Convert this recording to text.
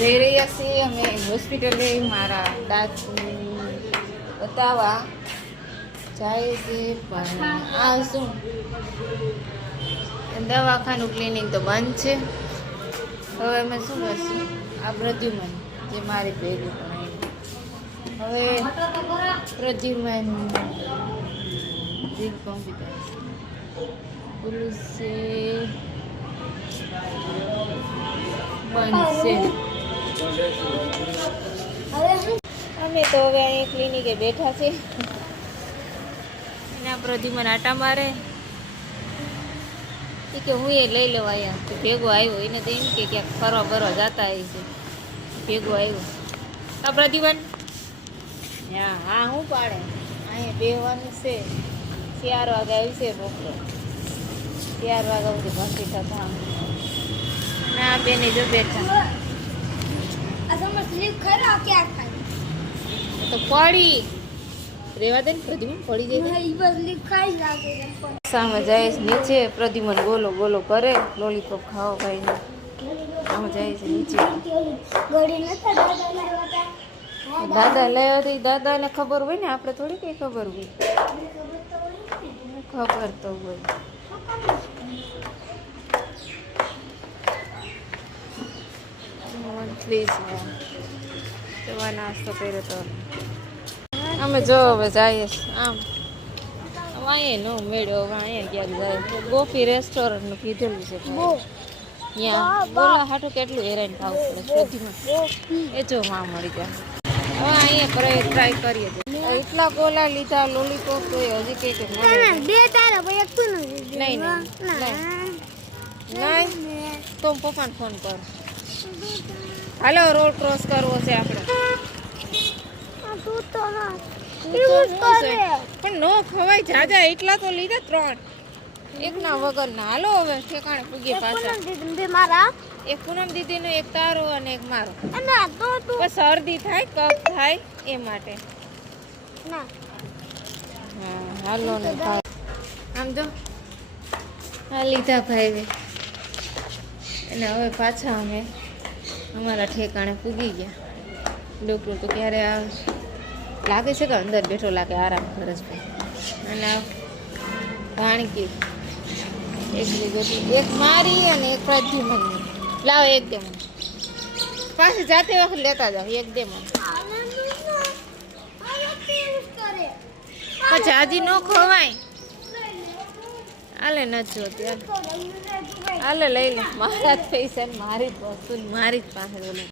જઈ રહ્યા છીએ અમે હોસ્પિટલે મારા દાંત બતાવવા જાય છે, પણ આવશું. દવાખાનું ક્લિનિક તો બંધ છે. હવે અમે શું કરશું? આ પ્રદ્યુમન જે મારી ભેગું પણ હવે પ્રદ્યુમન કોમ્પ્યુટર પુરુષ છે બંધ છે. અમે તો હવે અહીં ક્લિનિકે બેઠા છે. એના પ્રદ્યુમન આટા મારે કે હું એ લઈ લઉં અહીંયા તો ભેગો આવ્યો. એને તો એમ કે ક્યાંક ફરવા બરવા જતા આવી છે, ભેગો આવ્યો. તો પ્રદ્યુમન હા હું પાડે અહીંયા બેહવાનું છે. 4 વાગે આવી છે બપોરે, 4 વાગ્યા સુધી ભરતી થતા ના બેને જો બેઠા તો પડી રેવા દે ને. પ્રદ્યુમન પડી જાય સામે જાય છે નીચે. પ્રદ્યુમન બોલો બોલો કરે, લોલીપોપ ખાઓ ભાઈને. સામે જાય છે નીચે. દાદા લાવ્યા તો દાદાને ખબર હોય ને, આપણે થોડી કઈ ખબર હોય. ખબર તો હોય. દવા નાસ્તો કર્યો તો અમે જો હવે જઈએ આમ. અહીંયા ન મેળ્યો, અહીંયા ક્યાંક જાય. ગોપી રેસ્ટોરન્ટનું કીધેલું છે ત્યાં. બોલા હાટું કેટલું હેરાન ખાવું પડે પ્રદ્યુમન. એ જો માં મળી જાય. હવે અહીંયા ટ્રાય કરીએ. એટલા ગોલા લીધા લોલીપોપ તો હજી કઈ કઈ નહીં તો પપ્પાને ફોન કર. હાલો રોડ ક્રોસ કરવો છે આપણે. પણ નો ખવાય જાજા. એટલા તો લીધા 3 એકના વગર ના. હાલો હવે ઠેકાણે પૂગીએ પાછા. એક પૂનમ દીદી નો, એક તારો અને એક મારો. શરદી થાય, કફ થાય એ માટે. હા હાલો ને આમ જો આ લીધા ભાઈ. અને હવે પાછા અમે અમારા ઠેકાણે પૂગી ગયા. ડૉક્ટર તો ક્યારે આવે લાગે છે કે અંદર બેઠો લાગે આરામ કરે છે. અને ભાણકી એક મારી અને એક પ્રદ્યુમનની. લાવો એક દે મને પાછી જાતે વખત લેતા જાઓ. એક દે મને પછી હાજી ન ખવાય. હાલે નથી જોતી. હાલે લઈ લે. મારા જ પૈસા મારી જ વસ્તુ મારી જ પાસે.